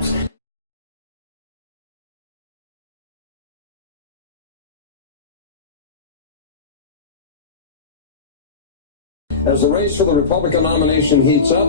themselves. As the race for the Republican nomination heats up,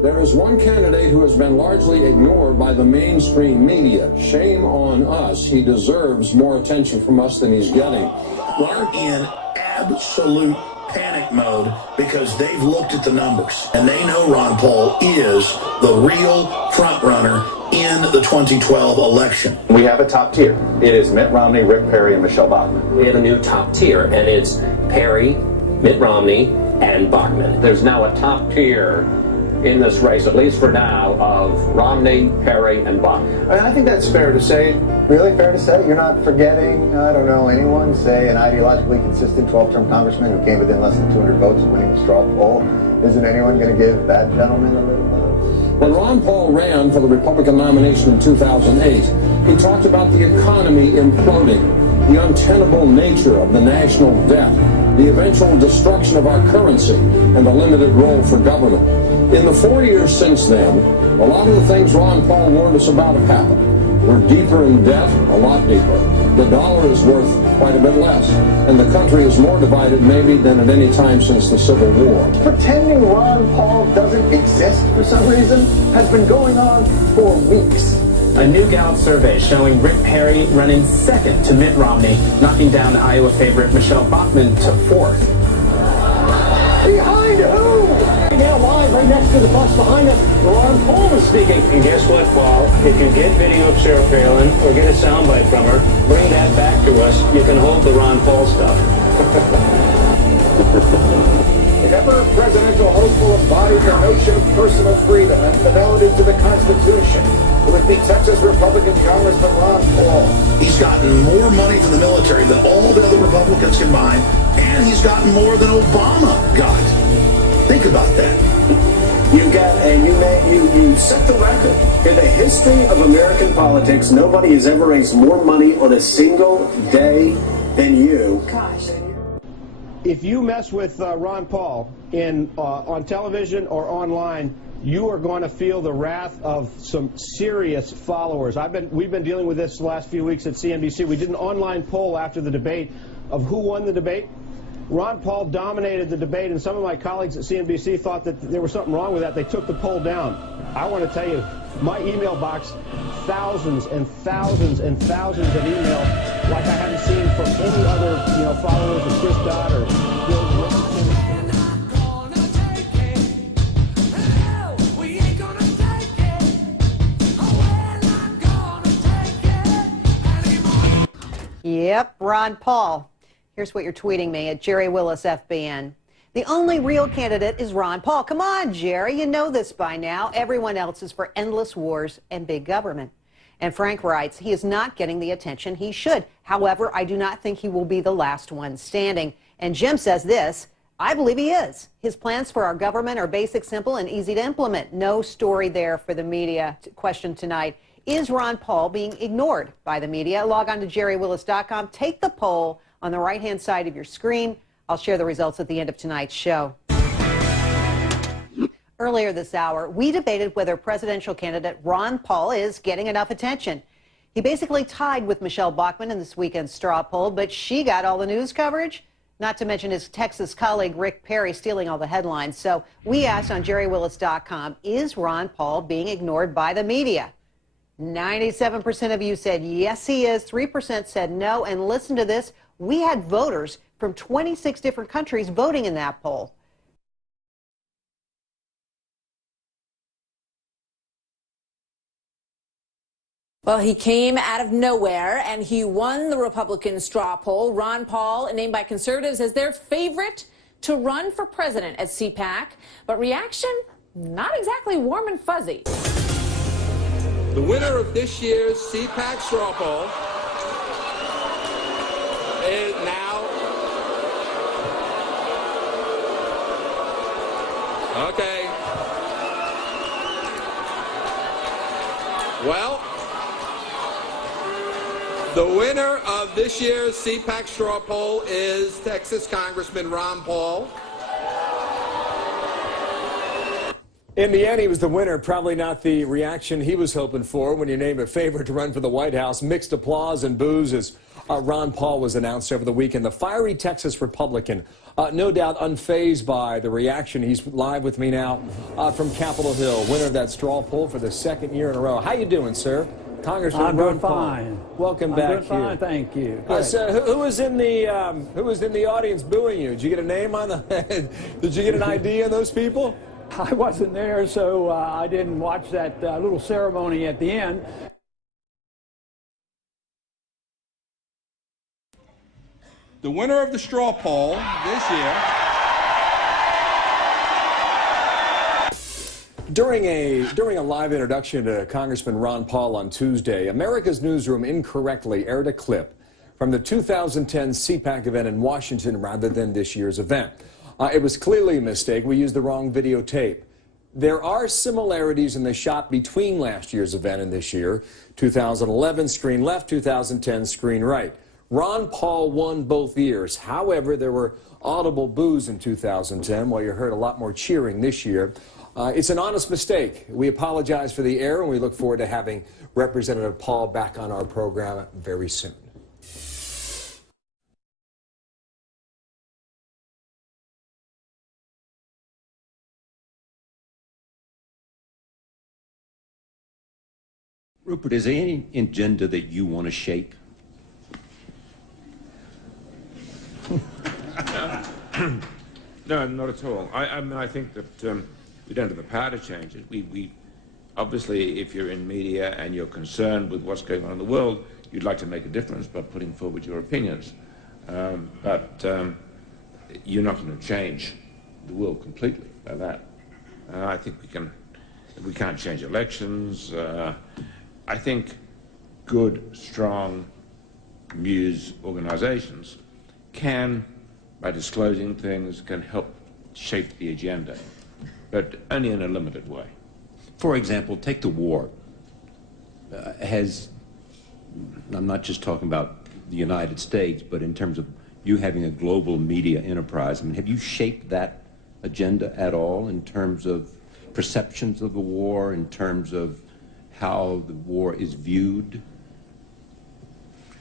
there is one candidate who has been largely ignored by the mainstream media. Shame on us. He deserves more attention from us than he's getting. We're in absolute panic mode because they've looked at the numbers and they know Ron Paul is the real front runner in the 2012 election. We have a top tier. It is Mitt Romney, Rick Perry, and Michelle Bachmann. We have a new top tier, and it's Perry, Mitt Romney, and Bachmann. There's now a top tier in this race, at least for now, of Romney, Perry, and Bachmann. I think that's fair to say. Really fair to say? You're not forgetting, I don't know, anyone, say an ideologically consistent 12-term congressman who came within less than 200 votes of winning a straw poll? Isn't anyone going to give that gentleman a little love? When Ron Paul ran for the Republican nomination in 2008, he talked about the economy imploding, the untenable nature of the national debt, the eventual destruction of our currency, and the limited role for government. In the 4 years since then, a lot of the things Ron Paul warned us about have happened. We're deeper in debt, a lot deeper. The dollar is worth quite a bit less, and the country is more divided maybe than at any time since the Civil War. Pretending Ron Paul doesn't exist for some reason has been going on for weeks. A new Gallup survey showing Rick Perry running second to Mitt Romney, knocking down Iowa favorite Michelle Bachmann to fourth. Behind who? Right now, live, right next to the bus behind us, Ron Paul is speaking. And guess what, Paul? If you get video of Sarah Palin or get a soundbite from her, bring that back to us. You can hold the Ron Paul stuff. The ever-presidential hopeful embodies the notion of personal freedom and fidelity to the Constitution. It would be Texas Republican Congressman Ron Paul. He's gotten more money from the military than all the other Republicans combined, and he's gotten more than Obama got. Think about that. You set the record. In the history of American politics, nobody has ever raised more money on a single day than you. Gosh. If you mess with Ron Paul on television or online, you are going to feel the wrath of some serious followers. We've been dealing with this the last few weeks at CNBC. We did an online poll after the debate of who won the debate. Ron Paul dominated the debate, and some of my colleagues at CNBC thought that there was something wrong with that. They took the poll down. I want to tell you, my email box, thousands and thousands and thousands of emails like I haven't seen from any other, followers of Chris Dodd or Bill Wilson. Yep, Ron Paul. Here's what you're tweeting me at Jerry Willis FBN. The only real candidate is Ron Paul. Come on, Jerry, you know this by now. Everyone else is for endless wars and big government. And Frank writes, he is not getting the attention he should. However, I do not think he will be the last one standing. And Jim says this, I believe he is. His plans for our government are basic, simple, and easy to implement. No story there for the media. Question tonight, is Ron Paul being ignored by the media? Log on to jerrywillis.com. Take the poll on the right-hand side of your screen. I'll share the results at the end of tonight's show. Earlier this hour, we debated whether presidential candidate Ron Paul is getting enough attention. He basically tied with Michelle Bachmann in this weekend's straw poll, but she got all the news coverage, not to mention his Texas colleague Rick Perry stealing all the headlines. So we asked on jerrywillis.com, is Ron Paul being ignored by the media? 97% of you said yes, he is. 3% said no. And listen to this. We had voters from 26 different countries voting in that poll. Well, he came out of nowhere and he won the Republican straw poll. Ron Paul, named by conservatives as their favorite to run for president at CPAC. But reaction, not exactly warm and fuzzy. The winner of this year's CPAC straw poll is now. Okay. Well, the winner of this year's CPAC straw poll is Texas Congressman Ron Paul. In the end, he was the winner. Probably not the reaction he was hoping for when you name a favorite to run for the White House. Mixed applause and boos as Ron Paul was announced over the weekend. The fiery Texas Republican, no doubt unfazed by the reaction. He's live with me now from Capitol Hill, winner of that straw poll for the second year in a row. How you doing, sir? Congressman I'm Ron doing Paul. fine. Welcome I'm back doing here. fine, thank you. So who was in the audience booing you? Did you get a name on the? Did you get an ID on those people? I wasn't there, so I didn't watch that little ceremony at the end. The winner of the straw poll this year. During a live introduction to Congressman Ron Paul on Tuesday, America's Newsroom incorrectly aired a clip from the 2010 CPAC event in Washington rather than this year's event. It was clearly a mistake. We used the wrong videotape. There are similarities in the shot between last year's event and this year. 2011, screen left, 2010, screen right. Ron Paul won both years. However, there were audible boos in 2010, while you heard a lot more cheering this year. It's an honest mistake. We apologize for the error, and we look forward to having Representative Paul back on our program very soon. Rupert, is there any agenda that you want to shape? No, not at all. I mean, I think that we don't have the power to change it. We obviously, if you're in media and you're concerned with what's going on in the world, you'd like to make a difference by putting forward your opinions. But you're not going to change the world completely by that. I think we can't change elections. I think good, strong news organizations can, by disclosing things, can help shape the agenda, but only in a limited way. For example, take the war. I'm not just talking about the United States, but in terms of you having a global media enterprise, I mean, have you shaped that agenda at all in terms of perceptions of the war, in terms of how the war is viewed?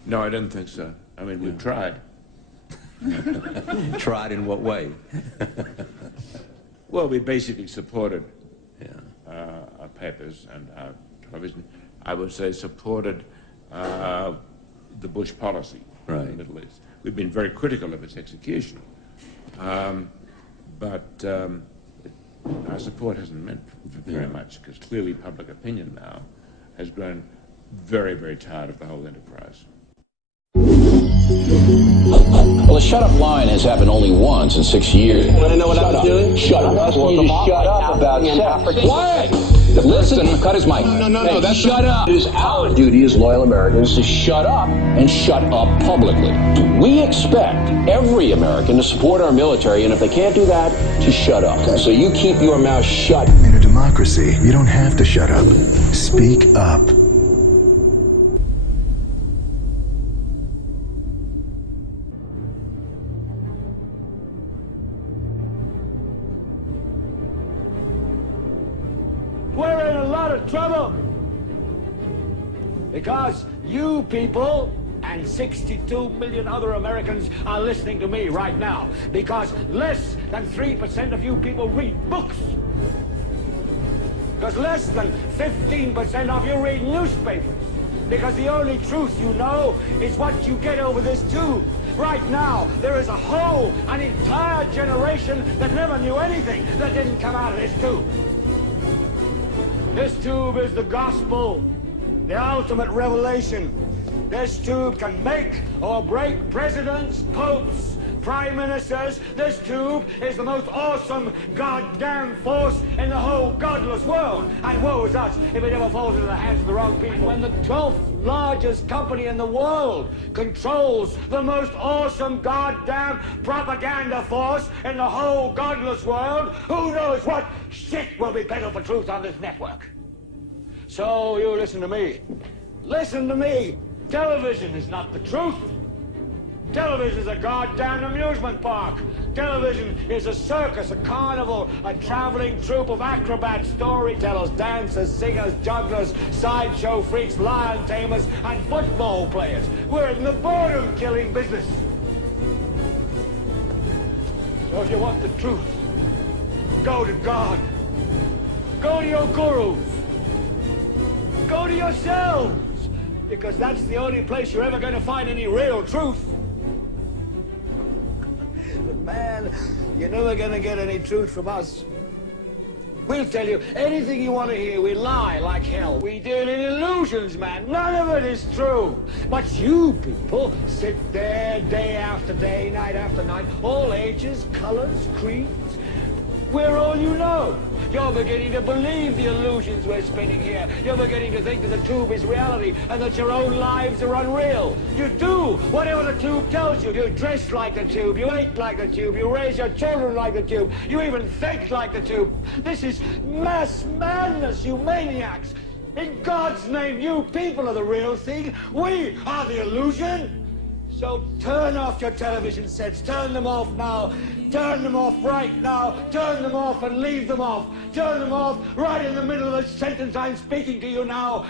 No, I don't think so. I mean, we've tried. Tried in what way? Well, we basically supported our papers and our television. I would say supported the Bush policy in the Middle East. We've been very critical of its execution, but our support hasn't meant very much, because clearly public opinion now has grown very, very tired of the whole enterprise. Well, the shut-up line has happened only once in 6 years. Want to know what I was doing? Shut up. I'm asking you to shut up about sex. What? Listen, cut his mic. No, that's shut up. It is our duty as loyal Americans to shut up and shut up publicly. We expect every American to support our military, and if they can't do that, to shut up. Okay. So you keep your mouth shut. In a democracy, you don't have to shut up. Speak up. We're in a lot of trouble because you people and 62 million other Americans are listening to me right now, because less than 3% of you people read books, because less than 15% of you read newspapers, because the only truth you know is what you get over this tube. Right now, there is an entire generation that never knew anything that didn't come out of this tube. This tube is the gospel, the ultimate revelation. This tube can make or break presidents, popes, prime ministers. This tube is the most awesome goddamn force in the whole godless world. And woe is us if it ever falls into the hands of the wrong people. When the 12th largest company in the world controls the most awesome goddamn propaganda force in the whole godless world, who knows what shit will be peddled for truth on this network. So you listen to me. Listen to me. Television is not the truth. Television is a goddamn amusement park. Television is a circus, a carnival, a traveling troupe of acrobats, storytellers, dancers, singers, jugglers, sideshow freaks, lion tamers, and football players. We're in the boredom-killing business. So if you want the truth, go to God. Go to your gurus. Go to yourselves. Because that's the only place you're ever going to find any real truth. But man, you're never going to get any truth from us. We'll tell you anything you want to hear. We lie like hell. We deal in illusions, man. None of it is true. But you people sit there day after day, night after night, all ages, colors, creeds. We're all you know. You're beginning to believe the illusions we're spinning here. You're beginning to think that the tube is reality and that your own lives are unreal. You do whatever the tube tells you. You dress like the tube. You eat like the tube. You raise your children like the tube. You even think like the tube. This is mass madness, you maniacs. In God's name, you people are the real thing. We are the illusion. So turn off your television sets. Turn them off now. Turn them off right now. Turn them off and leave them off. Turn them off right in the middle of the sentence I'm speaking to you now.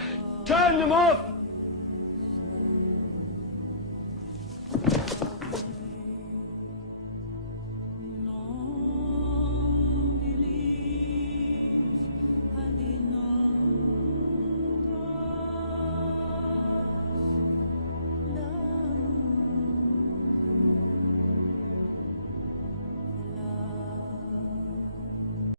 Turn them off